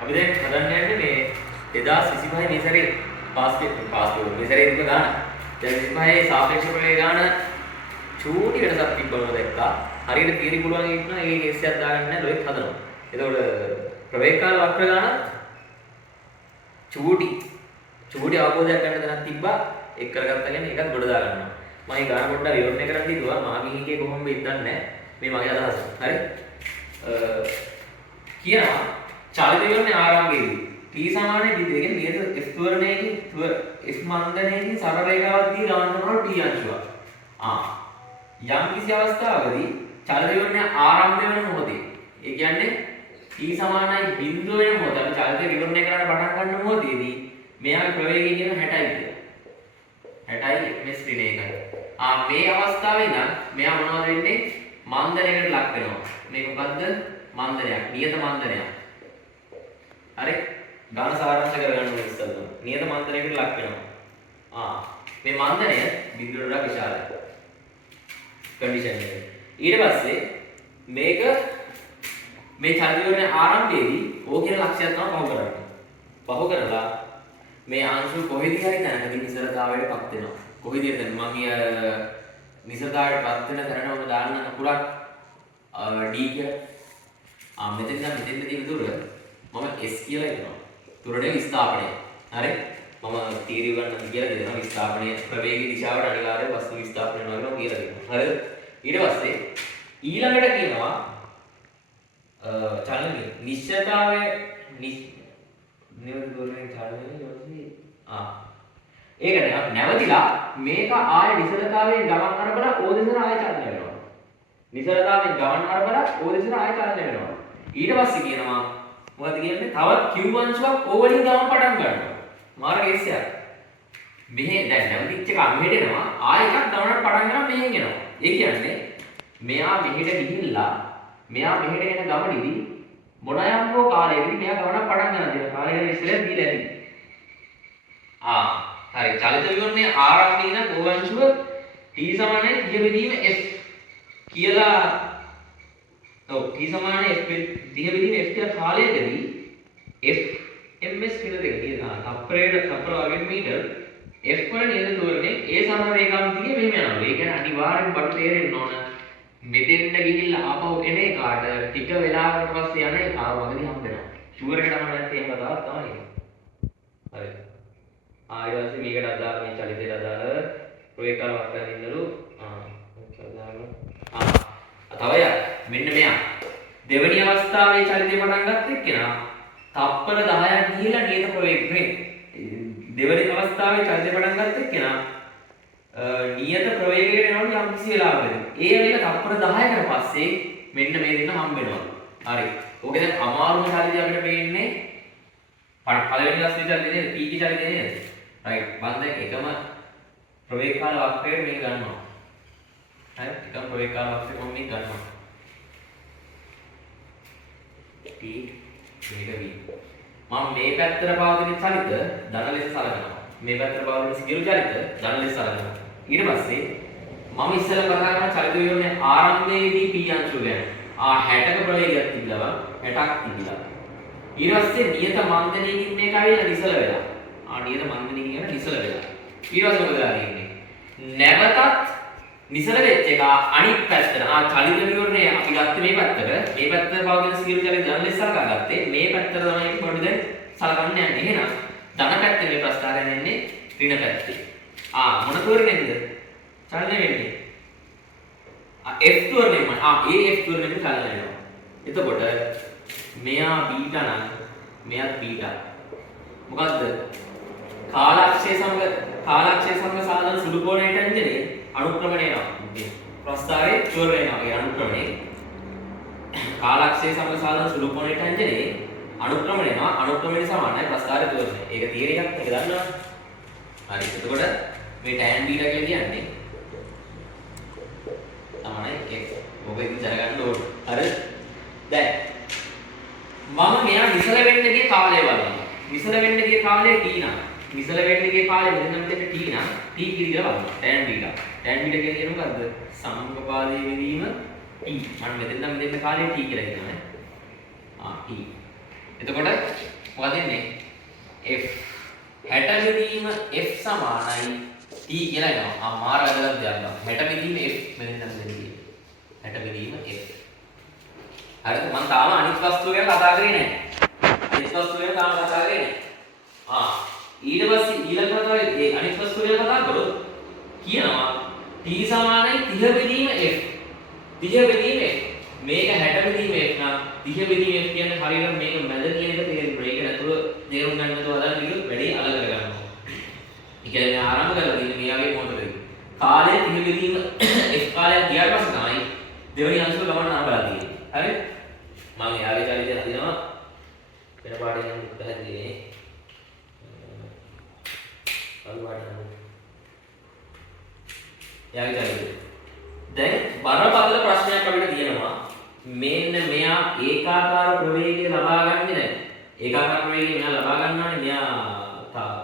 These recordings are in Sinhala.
අපි දැන් හදන්න යන්නේ මේ 2025 මේ සැරේ පාස් වෙන මේ සැරේ තිබ්බ ගාන. දැන් 25 සාපේක්ෂ ප්‍රවේග ගාන චූටි වෙනසක් තිබ්බම දැක්කා. හරියට තීරි පුළුවන් ඉන්න ඒකේ කේස් එකක් දාගන්න නැහැ ලොයික් හදනවා. එතකොට ප්‍රවේග කාල වක්‍ර ගානත් චූටි අවබෝධයක් ගන්න තැනක් තිබ්බා. එක් කරගත්තා කියන්නේ ඒකත් ගොඩ දා ගන්නවා. මම මේ ගාන පොඩ්ඩක් විවරණය කරන්න හිතුවා. මාගේ හිතේ කොහොමද ඉදන්නේ නැහැ. මේ මගේ අදහස. හරි. කියනවා චලිත විවරණයේ ආරම්භයේදී t සමානයි d දෙකෙන් නියත f ත්වරණයකින් f මන්දනයකින් සරල රේඛාවක් දී ගමන් කරනවා t අංශුවක්. යම් කිසි අවස්ථාවකදී චලිත විවරණයේ ආරම්භය වෙන මොහොතේ ඒ කියන්නේ t සමානයි බිඳුව වෙන මොහොත අපි චලිත විවරණය කරන්න පටන් ගන්න මොහොතේදී මෙයාගේ ප්‍රවේගය කියන 60යි කියලා. 60යි ms ඍණයකයි. මේ අවස්ථාවේ ඉඳන් මෙයා මොනවද වෙන්නේ? මන්දනයකට ලක් වෙනවා. මේක මොකද්ද? මන්දනයක්. නියත මන්දනයක්. හරි? ගාන සාරාංශ කරගන්න ඕනේ ඉස්සෙල්ලා. නියත මන්දනයකට ලක් වෙනවා. මේ මන්දනය බිඳුවට වඩා විශාලයි. කන්ඩිෂන් එක. ඊට පස්සේ මේක මේ චලිත විවරණයේ ආරම්භයේදී ඕක කියන ලක්ෂයක් තමයි පහු කරන්නේ. පහු කරලා මේ අංශු කොහෙද හරි තැනකදී නිසලතාවයටපත් වෙනවා. කොහෙද දැන් මම නිසලතාවයටපත් වෙන තැනට මම දාන්න අකුරක් d කියලා. මෙතෙන් තියෙන දුර මම s කියලා හිතනවා. දුරේ විස්ථාපනය. හරි? මම තීරය ගන්න කියලා දෙනවා විස්ථාපනය ප්‍රවේගී දිශාවට අනිවාර්ය වස්තු විස්ථාපනය වෙනවා කියලා දෙනවා. හරිද? ඊට පස්සේ ඊළඟට කියනවා චලනයේ නිශ්චිතතාවය නිවන දොරෙන් චලනයේ ඒකනේ අපි නැවතිලා මේක ආය නිසලතාවයෙන් ගමන් කරබලා ඕදෙසට ආය චලනය වෙනවා. නිසලතාවයෙන් ගමන් කරබලා ඕදෙසට ආය චලනය වෙනවා. ඊට පස්සේ කියනවා මොකද කියන්නේ? තව q අංශුවක් ඕවලින් ගමන් පටන් ගන්නවා. මාර්ගයේසියක්. මෙහෙ දැන් නැවතිච්ච එක මෙහෙට එනවා. ආය එකක් ගමනට පටන් ගන්න මෙහෙන් එනවා. ඒ කියන්නේ මෙයා මෙහෙට ගිහිල්ලා මෙයා මෙහෙට එන ගමනේදී මොනයම් හෝ කාලයකදී මෙයා ගමනක් පටන් ගන්න දෙනවා. කාලයකට ඉස්සෙල්ලා දීලා ඇති. හරි. චලිත විවරණයේ ආරම්භයේ නම් ඕවංශුව t සමානයි 30 බෙදීම f කියලා. ඔව් t සමානයි f 30 බෙදීම f කියලා කාලයකදී f ms කියලා දෙක තියෙනවා. තප්පර වගේ මීටර f වල නියත දූරණේ ඒ සමන රේඛාව දිගේ මෙහෙම යනවා. ඒ කියන්නේ අනිවාර්යෙන් බඩ තේරෙන්න ඕන. මෙතෙන්ට ගිහිල්ලා ආපහු එන එකාට ටික වෙලාවකට පස්සේ යන එකාව වගදී හම්බ වෙනවා. ෂුවර් එකට තමයි නැත්නම් එහෙම කතාවක් තමයි. හරි. ඊට පස්සේ මේකට අදාළ මේ චලිතයට අදාළ ප්‍රවේගකාල වක්‍රයෙන් ඉන්නලු තවය මෙන්න මෙයා දෙවෙනි අවස්ථාවේ චලිතය පටන් ගත්ත එක්කෙනා තප්පර 10ක් ගිහිලා නියත ප්‍රවේගයෙන් දෙවෙනි අවස්ථාවේ චලිතය පටන් ගත්ත එක්කෙනා නියත ප්‍රවේගයකට යනකොට යම් කිසි වෙලාවකදී ඒ වෙලෙක තප්පර 10කට පස්සේ මෙන්න මේ දෙන්න හම්බ වෙනවා. හරි. ඕකේ දැන් අමාරුම චලිතය අපිට පේන්නේ පළවෙනි දස්සේ චලිතය නේද? පීකි චලිතය නේද? රයිට්. මම දැන් එකම ප්‍රවේග කාල වක්‍රය මේක ගන්නවා. හරි. එකම ප්‍රවේග කාල වක්‍රය කොහොමද මේක ගන්නවා? t මේක v. මම මේ පැත්තට පවතින චලිත ධන ලෙස සලකනවා. මේ පැත්තට පවතින සියලු චලිත ධන ලෙස සලකනවා. ඊට පස්සේ මම ඉස්සෙල්ලා කතා කරන චලිත විවරණයේ ආරම්භයේදී p අංශුව ගැන 60ක ප්‍රවේගයක් තිබිලා 60ක් තිබිලා. ඊට පස්සේ නියත මන්දනයකින් මේක ආවිලා නිසල වෙලා. නියත මන්දනයකින් කියන නිසල වෙලා. ඊට පස්සේ මොකද වෙන්නේ? නැවතත් නිසල වෙච්ච එක අනිත් පැත්තට චලිත විවරණය අපි ගත්තේ මේ පැත්තට. මේ පැත්තට පවතින සියලු චලිත ධන ලෙස සලකා ගත්තේ. මේ පැත්තට තමයි පොඩ්ඩ දැන් සලකන්න යන්නේ. එහෙනම් ධන පැත්තේ මේ ප්‍රස්ථාරයෙන් එන්නේ ඍණ පැත්තේ. මොන තෝරන්නේද? චලනය වෙන්නේ. f තෝරන්නේ මම. ඒ f තෝරන්නේ චලනය වෙනවා. එතකොට මෙයා බීටා නම් මෙයාත් බීටා. මොකද්ද? කාලක්ෂය සමග සාධන සුළු කෝණයට ඇන්ජනේ අනුක්‍රමණය වෙනවා. ප්‍රස්ථාරයේ චෝර වෙනවා. ඒ අනුක්‍රමණය. කාලක්ෂය සමග සාධන සුළු කෝණයට ඇන්ජනේ අනුක්‍රමණය වෙනවා. අනුක්‍රමණය සමානයි ප්‍රස්ථාරයේ තෝරණය. ඒක තියරි එකක් මේක දන්නවා. හරි. එතකොට මේ tan බීටා කියලා කියන්නේ තමයි x. ඔබ ඉතින් දැනගන්න ඕනේ. හරි? දැන් මම මෙයා නිසල වෙන්න ගිය කාලය බලනවා. නිසල වෙන්න ගිය කාලය t නම්. නිසල වෙන්න ගිය කාලය මෙතන මෙතන t නම් t කියලා බලනවා. tan beta. tan බීටා කියන්නේ මොකද්ද? සමගපාදයේ වෙදීම t. මම මෙතන මෙතන කාලේ t කියලා කියනවා නේ. t. එතකොට මොකද වෙන්නේ? f 60 බෙදීම f සමානයි t කියලා එනවා. මාර වැදගත් දෙයක් ගන්න. 60 බෙදීම f මෙන්න නම් දෙන්නේ. 60 බෙදීම f. හරිද? මම තාම අනිත් වස්තුව ගැන කතා කරේ නැහැ. අනිත් වස්තුව ගැන තාම කතා කරේ නැහැ. ඊට පස්සේ ඊළඟට තමයි ඒ අනිත් වස්තුව ගැන කතා කරොත් කියනවා t සමානයි 30 බෙදීම f. 30 බෙදීම f. මේක 60 බෙදීම f නම් 30 බෙදීම f කියන්නේ හරියට මේක මැද කියන එක තේරෙන්න. ඒක නැතුව තේරුම් ගන්න නැතුව හදන්න කිව්වොත් වැඩි අලග කරගන්නවා. ඒ කියන්නේ ආරම්භ කරලා තියෙන්නේ මේ වගේ මොකටද? කාලය 30 බෙදීම f කාලයක් ගියාට පස්සේ තමයි දෙවෙනි අංශුව ගමන ආරම්භලා තියෙන්නේ. හරි? මම යාගේ චරිතය හදිනවා. වෙන පාඩයෙන් පැහැදිලි නේ. අලු පාඩය. යාගේ චරිතය. දැන් බරපතල ප්‍රශ්නයක් අපිට තියෙනවා. මෙන්න මෙයා ඒකාකාර ප්‍රවේගය ලබා ගන්නේ නැහැ. ඒකාකාර ප්‍රවේගය මෙයා ලබා ගන්නවානේ මෙයා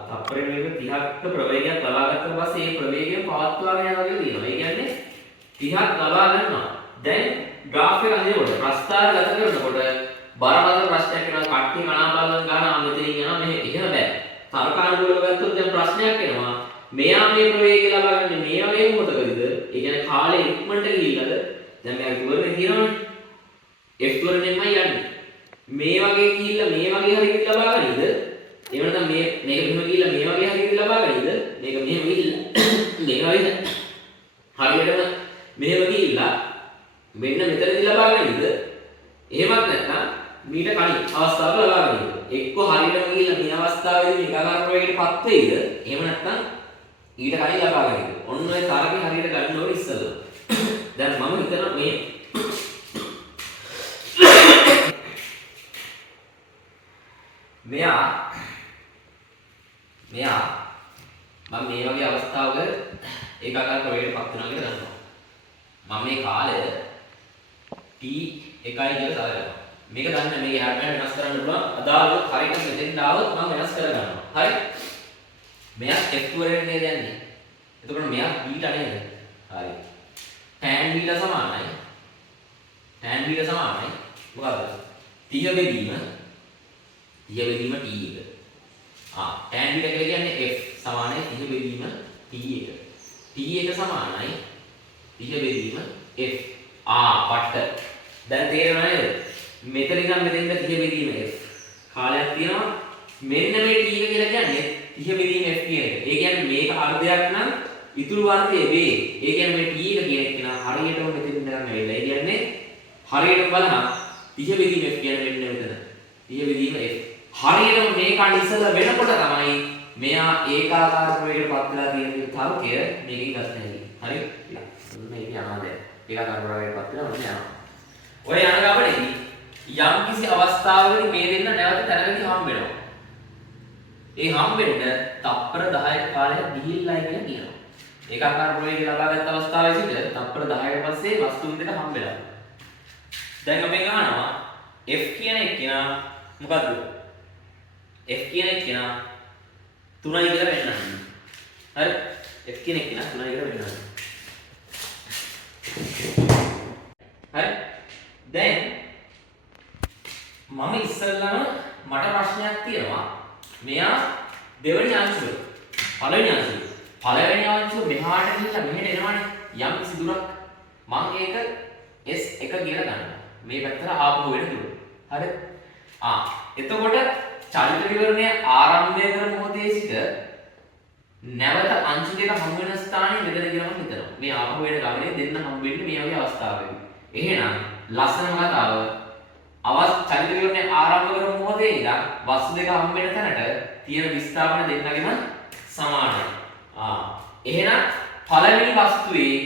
තප්පරේ වේග 30ක ප්‍රවේගයක් ලබා ගත්තා පස්සේ ඒ ප්‍රවේගය පවත්වාගෙන යනවා කියලා තියෙනවා. ඒ කියන්නේ 30ක් ලබා ගන්නවා. දැන් ග්‍රාෆ් එක හදනකොට ප්‍රස්ථාර ගත කරනකොට බරපතල ප්‍රශ්නයක් වෙනවා. කට්ටිය කණාපාලන ගන්නවා මෙතනින් යනවා මෙහෙ එහෙම බෑ. තර්කානුකූලව ගත්තොත් දැන් ප්‍රශ්නයක් එනවා. මෙයා මේ ප්‍රවේගය ලබා ගන්නේ මේ වගේ මොහොතකදීද? ඒ කියන්නේ කාලේ ඉක්මනට ගිහිල්ලාද? දැන් මෙයා ඉවරනේ කියනවනේ. f වරෙන්මයි යන්නේ. මේ වගේ ගිහිල්ලා මේ වගේ හරියට ලබා ගන්නේද? එහෙම නැත්නම් මේක මෙහෙම ගිහිල්ලා මේ වගේ හරියට ලබා ගන්නේද? මේක මෙහෙම ගිහිල්ලා මේ වගේ හරියටම මෙහෙම ගිහිල්ලා මෙන්න මෙතනදී ලබා ගන්නේද? එහෙමත් නැත්නම් මීට කලින් අවස්ථාවක ලබා ගන්නේද? එක්ක හරියටම ගිහිල්ලා මේ අවස්ථාවේදී මේ ගාකාර ප්‍රවේගයටපත් වෙයිද? එහෙම නැත්නම් ඊට කලින් ලබා ගන්නේද? ඔන්න ඔය තරගේ හරියට ගන්න ඕනේ ඉස්සෙල්ලා. දැන් මම හිතනවා මේ මෙයා මම මේ වගේ අවස්ථාවක ඒකාකාර ප්‍රවේගයටපත් වෙනවා කියලා දන්නවා. මම මේ කාලය t 1 කියලා දාලා මේක දන්න මේක හැම වෙනස් කරන්න පුළුවන්. අදාළව හරියට මෙතෙන් ආවොත් මම වෙනස් කරගන්නවා. හරි? මෙයා f වරෙන් නේද යන්නේ. එතකොට මෙයා b ට නේද? හරි. tan b සමානයි. tan b සමානයි. මොකද්ද? 30 බෙදීම t එක. tan b කියලා කියන්නේ f සමානයි 30 බෙදීම t එක. t එක සමානයි 30 බෙදීම f. පට්ට. දැන් තේරෙනව නේද? මෙතන ඉඳන් මෙතෙන්ට 30 බෙදීම f. කාලයක් තියෙනවා. මෙන්න මේ t එක කියලා කියන්නේ 30 බෙදීම f කියන එක. ඒ කියන්නේ මේක අර්ධයක් නම් ඉතුරු වර්ගයේ b. ඒ කියන්නේ මේ t එක කියන එක නා හරියටම මෙතෙන් ඉඳන් වෙලා. ඒ කියන්නේ හරියටම බලන්න 30 බෙදීම f කියන්නේ මෙන්න මෙතන. 30 බෙදීම f. හරියටම මේ කඩ ඉස්සලා වෙනකොට තමයි මෙයා ඒකාකාර ප්‍රවේගයටපත් වෙලා තියෙන තර්කය මේකෙන් ගන්න හැටි. හරි? මේක යනවා දැන්. ඒකාකාර ප්‍රවේගයටපත් වෙනවා ඔන්න යනවා. ඔය යන ගමනේදී යම් කිසි අවස්ථාවකදී මේ දෙන්න නැවත තැනකදී හම් වෙනවා. ඒ හම් වෙන්න තප්පර 10ක කාලයක් ගිහිල්ලා කියලා කියනවා. ඒකාකාර ප්‍රවේගය ලබාගත් අවස්ථාවේ සිට තප්පර 10කට පස්සේ වස්තුන් දෙක හම් වෙලා. දැන් අපි ගන්නවා f කියන එක මොකද්ද? f කියන එක 3යි කියලා වෙන්නන්නේ. හරි? f කියන එක 3යි කියලා වෙන්නන්නේ. හරි? දැන් මම ඉස්සෙල්ලාම මට ප්‍රශ්නයක් තියෙනවා. මෙයා දෙවෙනි අංශුව. පළවෙනි අංශුව මෙහාට ගිහිල්ලා මෙහෙට එනවනේ. යම් කිසි දුරක් මම ඒක s1 කියලා ගන්නවා. මේ පැත්තට ආපහු වෙන දුර. හරි? එතකොට චලිත විවරණය ආරම්භය කරන මොහොතේ සිට නැවත අංශු දෙක හමු වෙන ස්ථානයේ මෙතන කියලා මම හිතනවා. මේ ආපහු වෙන ගමනේ දෙන්න හමු වෙන්නේ මේ වගේ අවස්ථාවකදී. එහෙනම් ලස්සනම කතාව චලිත විවරණය ආරම්භ කරන මොහොතේ ඉඳන් වස්තු දෙක හමු වෙන තැනට තියෙන විස්ථාපන දෙන්නගෙම සමානයි. එහෙනම් පළවෙනි වස්තුවේ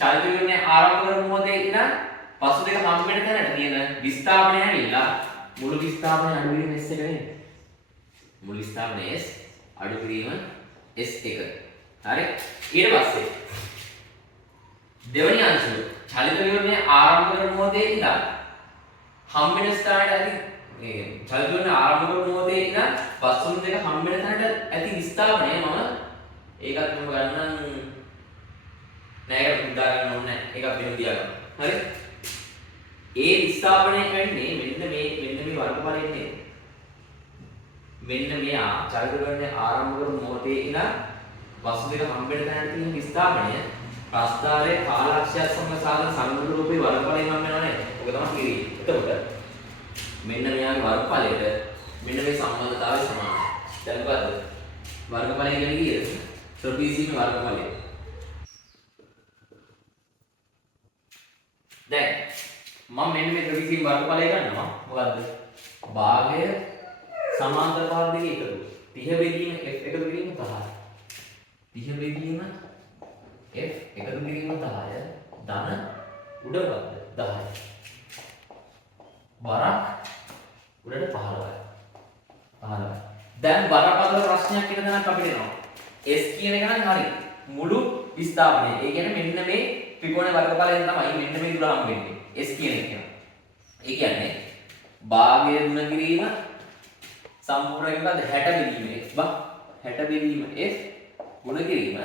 චලිත විවරණය ආරම්භ කරන මොහොතේ ඉඳන් වස්තු දෙක හමු වෙන තැනට තියෙන විස්ථාපනය ඇවිල්ලා මුළු විස්ථාපනය අඩු කිරීම s1 නේද? මුළු විස්ථාපනය s අඩු කිරීම s1. හරි? ඊට පස්සේ දෙවෙනි අංශුව චලිත විවරණය ආරම්භ කරන මොහොතේ ඉඳන් හම් වෙන ස්ථානයට ඇති මේ චලිත විවරණය ආරම්භ කරන මොහොතේ ඉඳන් වස්තුන් දෙක හම් වෙන තැනට ඇති විස්ථාපනය මම ඒකත් මම ගන්නම් නෑ ඒක පුදා ගන්න ඕනේ නෑ. ඒක අපි දියා ගන්න. හරි? ඒ විස්ථාපනය වෙන්නේ මෙන්න මේ වර්ගඵලයෙන් නේද? මෙන්න මෙයා චලිත ගණනය ආරම්භ කරන මොහොතේ ඉඳන් වස්තු දෙක හම්බෙන්න තැන තියෙන විස්ථාපනය ප්‍රස්ථාරයේ කාලාක්ෂයක් සමග සාධන සංගත රූපේ වර්ගඵලයෙන් හම්බ වෙනවා නේද? ඔක තමයි කිරි. එතකොට මෙන්න මෙයාගේ වර්ගඵලයට මෙන්න මේ සම්බන්ධතාවය සමානයි. දැන් මොකද්ද? වර්ගඵලය කියන්නේ කීයද? ත්‍රිපිසීමේ වර්ගඵලය. දැන් මම මෙන්න මේ ත්‍රිපිසීමේ වර්ගඵලය ගන්නවා. මොකද්ද? භාගය සමාන්තර පාද දෙකේ එකතු. 30 බෙදීම f එකතු කිරීම 10. 30 බෙදීම f එකතු කිරීම 10. ධන උඩවත්ද 10. බරක් උඩට 15යි. 15යි. දැන් බරපතල ප්‍රශ්නයක් කියන දණක් අපිට එනවා. s කියන එක නම් හරි. මුළු විස්ථාපනය. ඒ කියන්නේ මෙන්න මේ ත්‍රිකෝණේ වර්ගඵලයෙන් තමයි මෙන්න මේ දුර හම්බෙන්නේ. s කියන එක. ඒ කියන්නේ භාගය ගුණ කිරීම සම්පූර්ණ එකද 60 බෙදීම f බා 60 බෙදීම f ගුණ කිරීම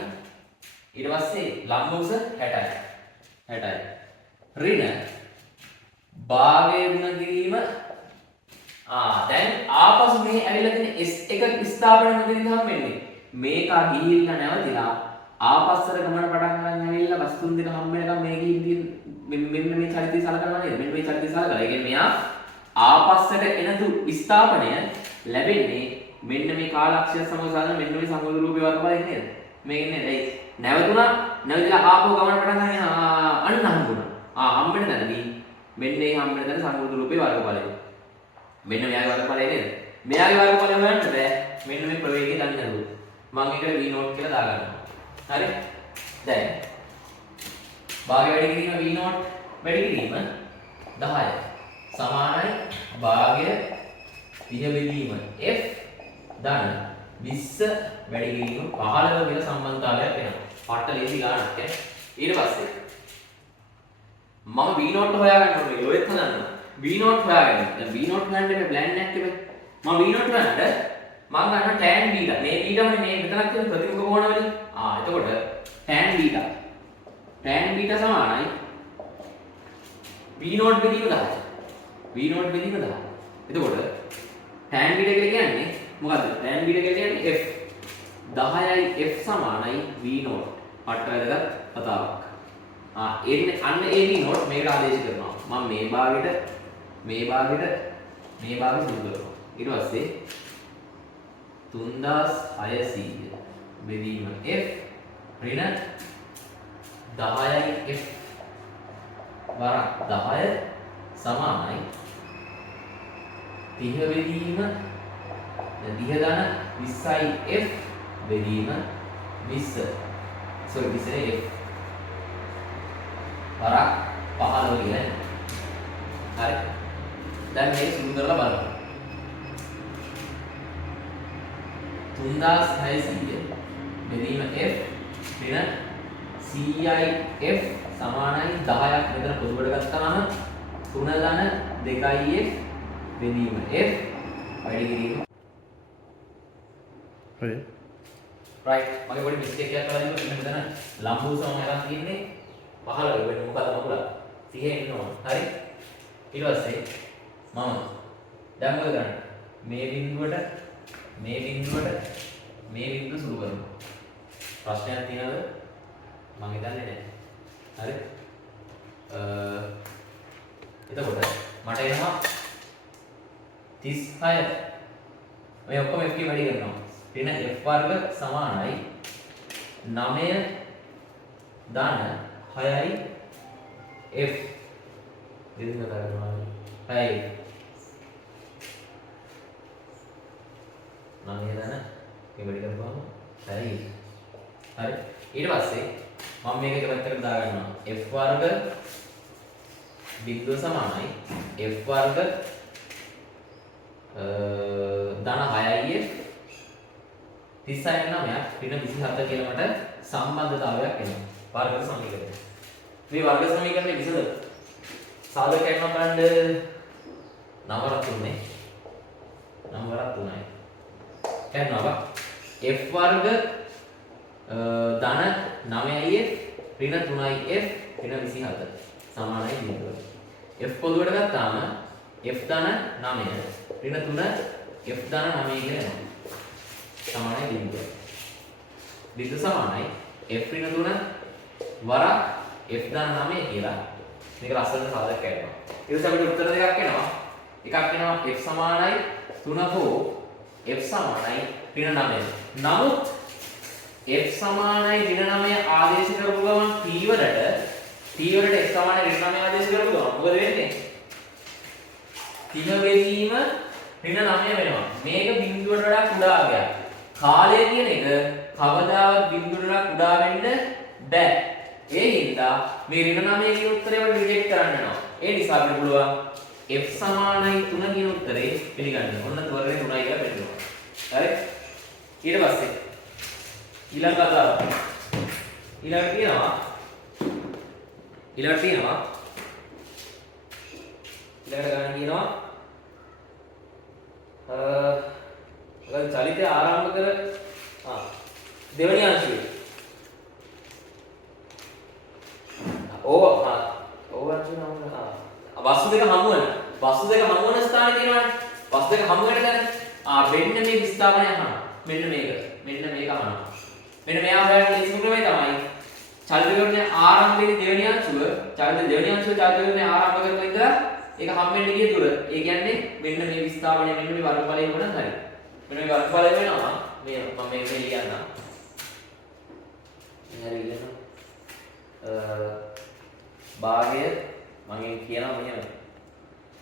ඊට පස්සේ ලම්බ උස 60යි 60යි ඍණ භාගය ගුණ කිරීම දැන් ආපසු මේ ඇවිල්ලා තියෙන s1 ස්ථාපන මොකදින්ද හම්බෙන්නේ මේක ගිහිල්ලා නැවතිලා ආපස්සට ගමන පටන් ගන්න ඇවිල්ලා වස්තුන් දෙක හම්බ වෙනකම් මේ ගිහින් මෙන්න මේ චරිතය සලකනවා නේද මෙන්න මේ චරිතය සලකලා ඒ කියන්නේ මෙයා ආපස්සට එනතු ස්ථාපනය ලැබෙන්නේ මෙන්න මේ කාලාක්ෂය සමග සාධන මෙන්න මේ සංගත රූපේ වර්ගඵලයෙන් නේද මේක නේද ඒ නැවතුණා නැවතිලා ආපහු ගමන පටන් ගන්න අන්න හම්බුණා හම්බෙන්න තැනදී මෙන්න මේ හම්බෙන්න තැන සංගත රූපේ වර්ගඵලය මෙන්න මෙයාගේ වර්ගඵලය නේද මෙයාගේ වර්ගඵලය හොයන්න බෑ මෙන්න මේ ප්‍රවේගය දන්නේ නැතුව මම ඒකට v නෝට් කියලා දාගන්නවා හරි දැන් භාගය වැඩි කිරීම v නෝට් වැඩි කිරීම 10 සමානයි භාගය 30 බෙදීම f ධන 20 වැඩි කිරීම 15 කියලා සම්බන්ධතාවයක් වෙනවා. පට්ට ලේසි ගානක් ඈ. ඊට පස්සේ මම v නෝට් හොයාගන්න ඕනේ. ඔයත් හදන්න. v නෝට් හොයාගන්න. දැන් v නෝට් ගන්න මේ ප්ලෑන් එකක් තිබේ. මම v නෝට් ගන්නට මම ගන්න tan β. මේ β මේ මෙතනක් තියෙන ප්‍රතිමුඛ කෝණ වලින්. එතකොට tan β. tan β සමානයි v නෝට් බෙදීම 10. v නෝට් බෙදීම 10. එතකොට tan β කියලා කියන්නේ මොකද්ද? tan β කියලා කියන්නේ f 10යි f සමානයි v නෝට්. පට්ට වැදගත් කතාවක්. එන්නේ අන්න ඒ v නෝට් මේකට ආදේශ කරනවා. මම මේ භාගෙට මේ භාගෙ දුරු කරනවා. ඊට පස්සේ 3600 බෙදීම f ඍණ 10යි f වරක් 10 සමානයි 30 බෙදීම 30 ධන 20යි f බෙදීම 20 sorry 20යි f වරක් 15 කියන්නේ හරි දැන් මේක සුළු කරලා බලන්න 3600 බෙදීම f ඍණ 100යි f සමානයි 10ක් මෙතන පොදුවට ගත්තාම 3 ධන 2යි f බෙදීම f වැඩි කිරීම හරි right මගේ පොඩි මිස්ටේක් එකක් කරලා ඉන්න මෙතන ලම්බු සම එකක් තියෙන්නේ 15 වෙන මොකද මකුල 30 ඉන්නවා හරි ඊට පස්සේ මම දැන් මොකද කරන්නේ මේ බිඳුවට මේ බිඳුව සුළු කරනවා ප්‍රශ්නයක් තියෙනවද මම හිතන්නේ නැහැ හරි එතකොට මට එනවා 36 මේ ඔක්කොම f ක වැඩි කරනවා ඍණ f වර්ග සමානයි 9 ධන 6යි f දෙන්න කරනවා 6යි 9 ධන මේ වැඩි කරපුවාම 6යි හරි ඊට පස්සේ මම මේක එක පැත්තකට දා ගන්නවා f වර්ග බිඳුව සමානයි f වර්ග ධන 6යි f 36 9ක් ඍණ 27 කියලා මට සම්බන්ධතාවයක් එනවා වර්ග සමීකරණය. මේ වර්ග සමීකරණය විසඳ සාධකයක් නම් බලන්න නවරක් තුනේ. නවරක් තුනයි. කරනවා f වර්ග ධන 9යි f ඍණ 3යි f ඍණ 27 සමානයි බිඳුව. F පොදුවට ගත්තාම F ධන 9 ඍණ 3 F ධන 9 කියලා එනවා. සමානයි බිඳුව. බිඳුව සමානයි F ඍණ 3 වරක් F ධන 9 කියලා මේක ලස්සන සාධක කරනවා. ඊට පස්සේ අපිට උත්තර දෙකක් එනවා. එකක් එනවා F සමානයි 3 හෝ F සමානයි ඍණ 9. නමුත් F සමානයි ඍණ 9 ආදේශ කරපු ගමන් P වලට F සමානයි ඍණ 9 ආදේශ කරපු ගමන් මොකද වෙන්නේ? තිහ බෙදීම ඍණ 9 වෙනවා. මේක බිඳුවට වඩා කුඩා ගයක්. කාලය කියන එක කවදාවත් බිඳුවට වඩා කුඩා වෙන්න බෑ. ඒ හින්දා මේ ඍණ 9 කියන උත්තරය වල රිජෙක්ට් කරන්න වෙනවා. ඒ නිසා අපිට පුළුවන් F සමානයි 3 කියන උත්තරේ පිළිගන්න. ඔන්න ත්වරණය 3යි කියලා පෙන්නනවා. හරි? ඊට පස්සේ ඊළඟ කතාව. ඊළඟට තියෙනවා ඊළඟට ගණන් කියනවා චලිතය ආරම්භ කර දෙවැනි අංශුවේ වස්තු දෙක හමු වෙන ස්ථානේ තියෙනවානේ. වස්තු දෙක හමු වෙන තැන මෙන්න මේ විස්ථාපනය අහනවා. මෙන්න මේක අහනවා. මෙන්න මෙයා හොයන ලේසිම ක්‍රමය තමයි චලිත විවරණයේ ආරම්භයේ දෙවෙනි අංශුව චලිත විවරණයේ ආරම්භ කරපු ඉඳලා ඒක හම්බෙන්න ගිය දුර. ඒ කියන්නේ මෙන්න මේ විස්ථාපනය මෙන්න මේ වර්ගඵලය වුණා හරි. මෙන්න මේ වර්ගඵලය වෙනවා. මේ මම මේ ලියන්නම්. හරි ලියන්න. භාගය මම කියනවා මෙහෙම.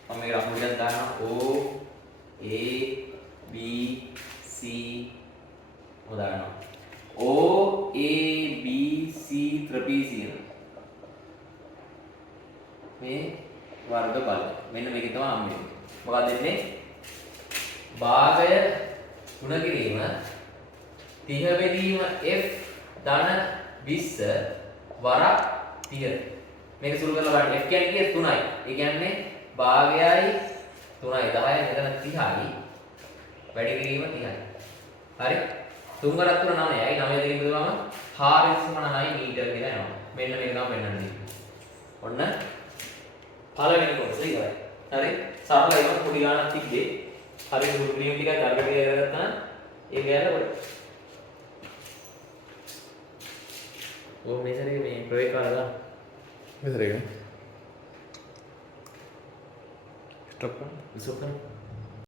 මම මේක අමුඩියක් දානවා O A B C උදාහරණ. O A B C ත්‍රිපිසියන. මේ වර්ගඵල. මෙන්න මේක තමයි හම්බෙන්නේ. මොකක්ද දෙන්නේ? භාගය ගුණ කිරීම 30 බෙදීම F ධන 20 වරක් 30. මේක සුළු කරලා බලන්න. F කියන්නේ 3යි. ඒ කියන්නේ භාගයයි 3යි 10යි මෙතන 30යි. වැඩි කිරීම 30යි. හරි? 3 වරක් 3 9යි. 9 දෙකෙන් බෙදුවම 4.9 මීටර කියලා එනවා. මෙන්න මේක තමයි පෙන්වන්නේ. ඔන්න පළවෙනි කොටස ඉවරයි. හරි? සරලයි වුණ පොඩි ගානක් තිබ්බේ. හරි සුළු ක්‍රියම් ටිකක් අරගෙන කරගත්තා නම් ඒක ගැල පොඩි. ඕ මේසරේ මේ ප්‍රොජෙක්ට් කරලා දාන්න. මේසරේ ස්ටොප් කරන්න. විසෝ කරන්න.